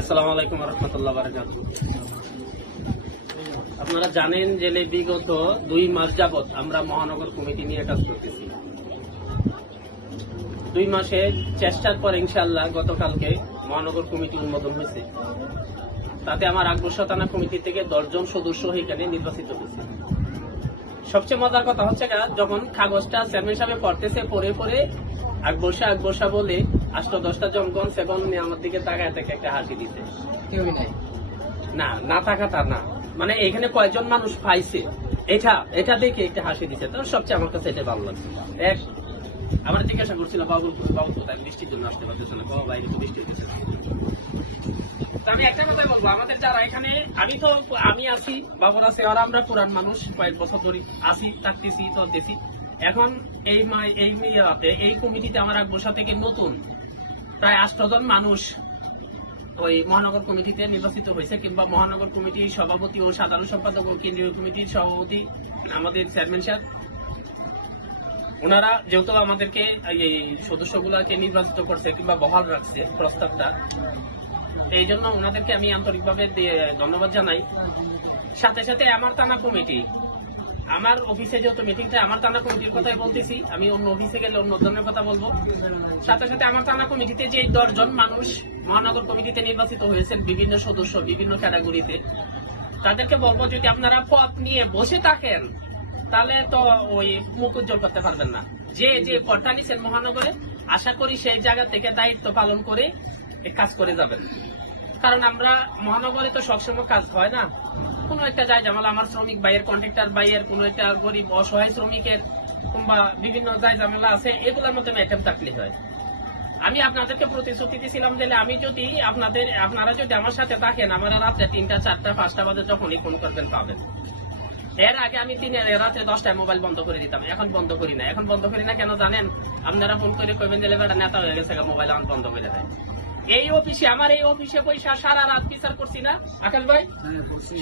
আসসালামু আলাইকুম ওয়া রাহমাতুল্লাহি ওয়া বারাকাতুহু। আপনারা জানেন যে বিগত 2 মাস যাবত আমরা মহানগর কমিটি নিয়ে কাজ করতেছি। 2 মাসের চেষ্টার পর ইনশাআল্লাহ গতকালকে মহানগর কমিটি অনুমোদন হয়েছে। তাতে আমার আকবরশাহ থানা কমিটি থেকে 10 জন সদস্য এখানে নির্বাচিত হয়েছে। সবচেয়ে মজার কথা হচ্ছে যখন কাগজটা চেয়ারম্যান সাহেব পড়তেছে, পড়ে আকবরশাহ বলে 8-10টা জনগণ সেখন আমার দিকে তাকায় থেকে একটা হাসি দিতে না থাকা তা না, মানে এখানে কয়েকজন মানুষ পাইছে এটা দেখে একটা হাসি দিচ্ছে। তো সবচেয়ে আমার কাছে এটা ভালো লাগছে। আমার জিজ্ঞাসা করছিল বাবু কোথায় বৃষ্টির জন্য আসতে পারতেছে না, বাবা বাইরে তো বৃষ্টি হচ্ছে। আমি একটা কথাই বলবো, আমাদের যারা এখানে আমি আছি, বাবুর আছে, আর আমরা পুরান মানুষ, কয়েক বছর ধরে আছি, থাকতেছি, চলতেছি। এখন এই কমিটিতে আমার আকবরশাহ থেকে নতুন প্রায় 8 জন মানুষ ওই মহানগর কমিটিতে নির্বাচিত হয়েছে, কিংবা মহানগর কমিটির সভাপতি ও সাধারণ সম্পাদক ও কেন্দ্রীয় কমিটির সভাপতি আমাদের চেয়ারম্যান সাহেব, ওনারা যেহেতু আমাদেরকে এই সদস্যগুলোকে নির্বাচিত করছে কিংবা বহাল রাখছে প্রস্তাবটা, এই জন্য ওনাদেরকে আমি আন্তরিকভাবে ধন্যবাদ জানাই। সাথে সাথে আমার থানা কমিটি, আমার অফিসে যেহেতু মিটিংটা আমার থানা কমিটির কথাই বলতেছি, আমি অন্য অফিসে গেলে অন্য ধরনের কথা বলবো। সাথে সাথে আমার থানা কমিটিতে যে 10 জন মানুষ মহানগর কমিটিতে নির্বাচিত হয়েছেন, বিভিন্ন সদস্য বিভিন্ন ক্যাটাগরিতে, তাদেরকে বলবো যদি আপনারা পদ নিয়ে বসে থাকেন তাহলে তো ওই মুখ উজ্জ্বল করতে পারবেন না। যে পদটা নিচ্ছেন মহানগরে, আশা করি সেই জায়গা থেকে দায়িত্ব পালন করে কাজ করে যাবেন। কারণ আমরা মহানগরে তো সবসময় কাজ হয় না, কোনো একটা যায় জামালা, আমার শ্রমিক ভাইয়ের, কন্ট্রাক্টর ভাইয়ের, কোনো একটা গরিব অসহায় শ্রমিকের কিংবা বিভিন্ন যায় ঝামেলা আছে, এগুলোর মধ্যে ম্যাটার থাকলে হয়। আমি আপনাদেরকে প্রতিশ্রুতি দিয়েছিলাম যে আপনারা যদি আমার সাথে থাকেন, আমার রাত্রে 3টা 4টা 5টা বাজে যখনই ফোন করবেন পাবেন। এর আগে আমি রাত্রে 10টায় মোবাইল বন্ধ করে দিতাম, এখন বন্ধ করি না। কেন জানেন? আপনারা ফোন করে কইবেন যে বেটা নেতা হয়ে গেছে, মোবাইল এখন বন্ধ করে দেয়। আমার এই অফিসে পয়সা সারা রাত বিচার করছি না আকাশ ভাই,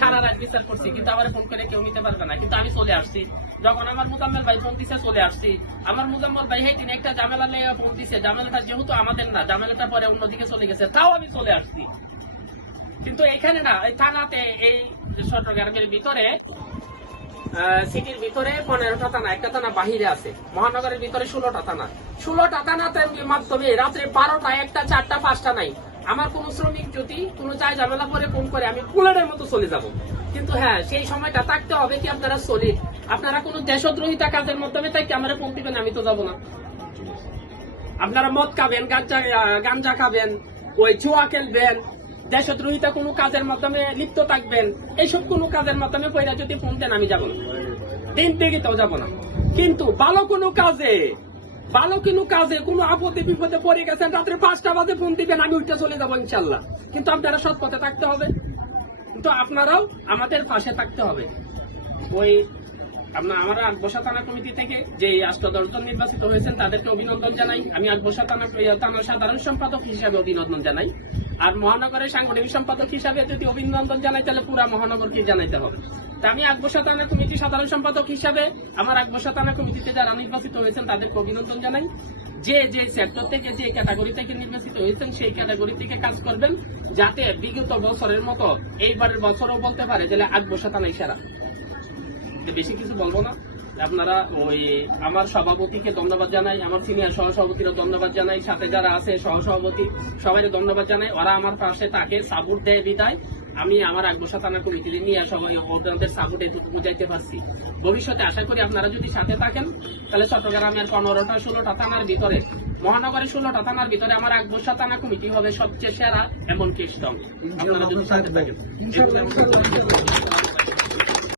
সারা রাত বিচার করছি, কিন্তু আমার ফোন করে কেউ নিতে পারবে না। কিন্তু আমি চলে আসছি, যখন আমার মুজাম্মেল ভাই ফোন দিছে চলে আসছি। আমার মুজাম্মেল ভাই তিনি একটা ঝামেলা নিয়ে ফোন দিছে, ঝামেলাটা যেহেতু আমাদের না, ঝামেলাটা পরে অন্যদিকে চলে গেছে, তাও আমি চলে আসছি। কিন্তু এখানে না, এই থানাতে, এই চট্টগ্রামের ভিতরে সিটির ভিতরে 15টা থানা, একটা থানা বাহিরে আছে। মহানগরের ভিতরে 16টা থানা। 16টা থানাতে মাধ্যমে রাত্রে 12টা 1টা 4টা 5টা নাই, আমার কোন শ্রমিক যদি কোনো চাই ঝামেলা পরে ফোন করে, আমি কুলের মতো চলে যাব। কিন্তু হ্যাঁ, সেই সময়টা থাকতে হবে কি আপনারা সলিড। আপনারা কোন দেশদ্রোহিতা কাজের মাধ্যমে তাই আমার ফোন দিবেন, আমি তো যাবো না। আপনারা মদ খাবেন, গাঞ্জা খাবেন, ওই জুয়া খেলবেন, দেশদ্রোহিতা কোনো কাজের মাধ্যমে লিপ্ত থাকবেন, এইসব কোনো কাজের মাধ্যমে পয়লা যদি ফোন দেন, আমি যাবো না, দিন থেকে তাও যাবো না। কিন্তু ভালো কোনো কাজে কোনো আপদে বিপদে পড়ে গেছেন, রাত্রে 5টা বাজে ফোন দিবেন, আমি উঠতে চলে যাবো ইনশাল্লাহ। কিন্তু আপনারা সৎ পথে থাকতে হবে, কিন্তু আপনারাও আমাদের পাশে থাকতে হবে। ওই আমরা আকবরশাহ থানা কমিটি থেকে যে 8-10 জন নির্বাচিত হয়েছেন তাদেরকে অভিনন্দন জানাই। আমি আকবরশাহ থানার সাধারণ সম্পাদক হিসাবে অভিনন্দন জানাই। আর মহানগরের সাংগঠনিক সম্পাদক হিসাবে যদি অভিনন্দন জানাই, তাহলে পুরা মহানগরকে জানাইতে হবে। তা আমি আকবরশাহ থানা কমিটির সাধারণ সম্পাদক হিসাবে আমার আকবরশাহ থানা কমিটিতে যারা নির্বাচিত হয়েছেন তাদেরকে অভিনন্দন জানাই। যে সেক্টর থেকে, যে ক্যাটাগরি থেকে নির্বাচিত হয়েছেন, সেই ক্যাটাগরি থেকে কাজ করবেন, যাতে বিগত বছরের মতো এইবারের বছরও বলতে পারে যে আকবরশাহ থানা ইশারা। বেশি কিছু বলবো না। আপনারা ওই আমার সভাপতিকে ধন্যবাদ জানাই, আমার সিনিয়র সহসভাপতিরও ধন্যবাদ জানাই, সাথে যারা আছে সহসভাপতি সবাই ধন্যবাদ জানাই। ওরা আমার পাশে তাকে সাপোর্ট দেয় বিদায় আমি আমার আকবরশাহ থানা কমিটি নিয়ে সবাই ওদের সাপোর্ট এটুকু বুঝাইতে পারছি। ভবিষ্যতে আশা করি আপনারা যদি সাথে থাকেন, তাহলে চট্টগ্রামের 15টা 16টা থানার ভিতরে, মহানগরের 16টা থানার ভিতরে আমার আকবরশাহ থানা কমিটি হবে সবচেয়ে সেরা, এমনকি স্ট্রং। আপনারা যদি সাথে থাকেন।